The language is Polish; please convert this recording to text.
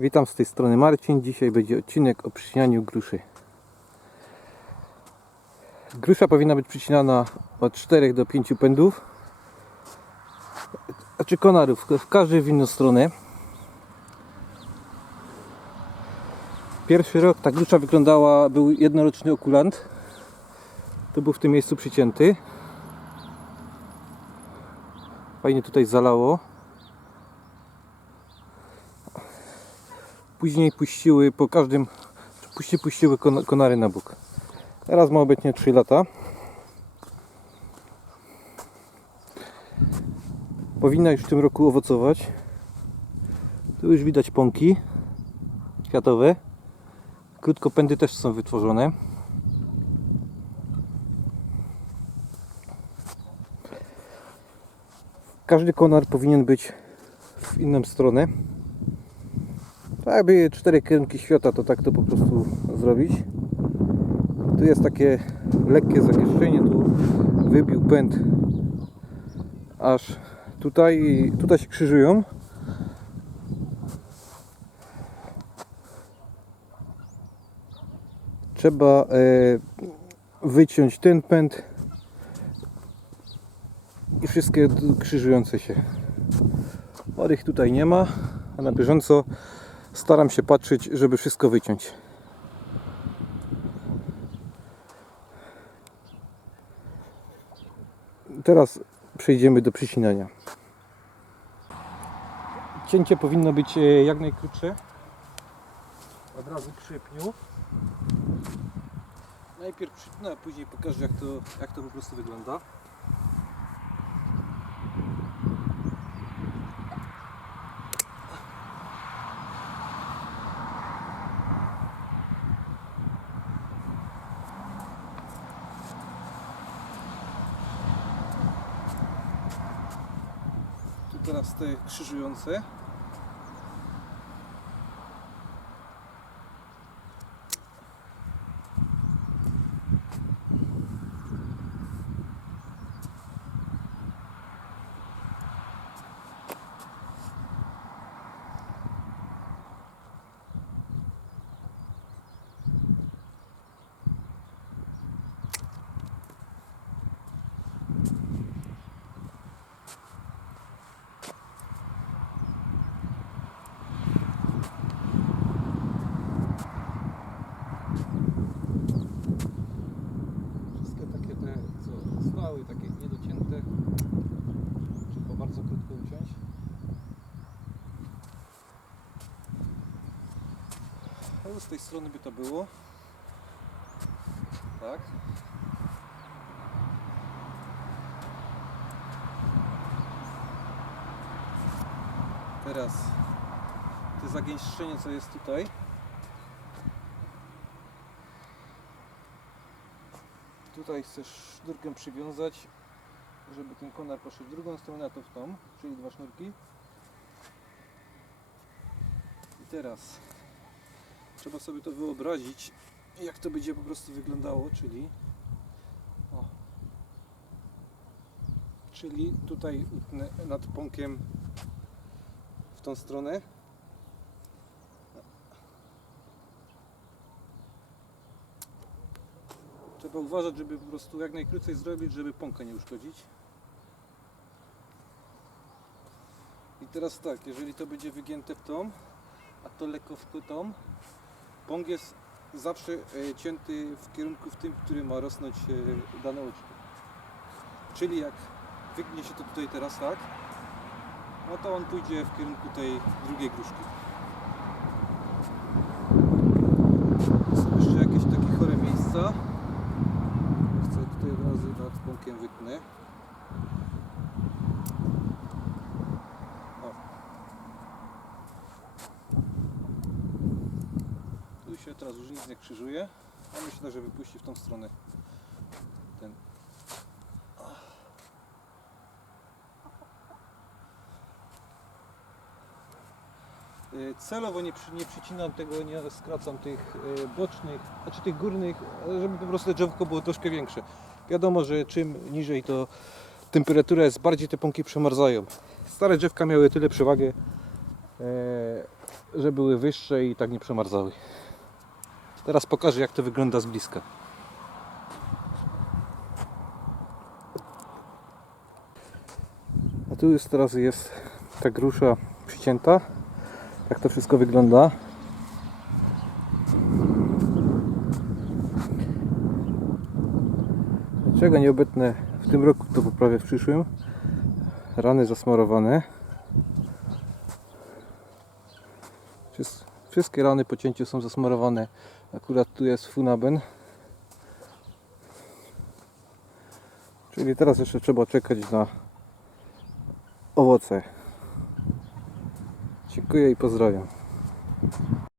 Witam z tej strony Marcin. Dzisiaj będzie odcinek o przycinaniu gruszy. Grusza powinna być przycinana od 4 do 5 pędów. Znaczy konarów, w każdy w inną stronę. Pierwszy rok ta grusza wyglądała, był jednoroczny okulant. To był w tym miejscu przycięty. Fajnie tutaj zalało. Później puściły po każdym, później puściły kon- konary na bok. Teraz ma obecnie 3 lata. Powinna już w tym roku owocować. Tu już widać pąki kwiatowe. Krótkopędy też są wytworzone. Każdy konar powinien być w inną stronę. Jakby cztery kierunki świata, to tak to po prostu zrobić. Tu jest takie lekkie zagęszczenie, tu wybił pęd aż tutaj i tutaj się krzyżują. Trzeba e, wyciąć ten pęd i wszystkie krzyżujące się. Orych tutaj nie ma, a na bieżąco staram się patrzeć, żeby wszystko wyciąć. Teraz przejdziemy do przycinania. Cięcie powinno być e, jak najkrótsze. Od razu przy pniu. Najpierw przytnę, a później pokażę jak to, jak to po prostu wygląda. Teraz te krzyżujące. Wszystkie takie te, takie niedocięte, trzeba bardzo krótko uciąć. Ale z tej strony by to było. Tak. Teraz to zagęszczenie, co jest tutaj. Tutaj chcesz sznurkiem przywiązać, żeby ten konar poszedł w drugą stronę, a to w tą, czyli dwa sznurki. I teraz trzeba sobie to wyobrazić, jak to będzie po prostu wyglądało, czyli o, czyli tutaj nad pąkiem w tą stronę. Trzeba uważać, żeby po prostu jak najkrócej zrobić, żeby pąka nie uszkodzić. I teraz tak, jeżeli to będzie wygięte w tą, a to lekko w tą, pąk jest zawsze e, cięty w kierunku w tym, w którym ma rosnąć e, dane oczko. Czyli jak wygnie się to tutaj teraz tak, no to on pójdzie w kierunku tej drugiej gruszki. Są jeszcze jakieś takie chore miejsca. Pąkiem wytnę. O. Tu się teraz już nic nie krzyżuje, a myślę, że wypuści w tą stronę ten. Y, Celowo nie, przy, nie przycinam tego, nie skracam tych y, bocznych, znaczy tych górnych, żeby po prostu drzewko było troszkę większe. Wiadomo, że czym niżej to temperatura jest, bardziej te pąki przemarzają. Stare drzewka miały tyle przewagę, e, że były wyższe i tak nie przemarzały. Teraz pokażę jak to wygląda z bliska. A tu już teraz jest ta grusza przycięta. Jak to wszystko wygląda. Dlaczego nie obetnę w tym roku, to poprawię w przyszłym. Rany zasmarowane. Wszys- Wszystkie rany po cięciu są zasmarowane. Akurat tu jest funaben. Czyli teraz jeszcze trzeba czekać na owoce. Dziękuję i pozdrawiam.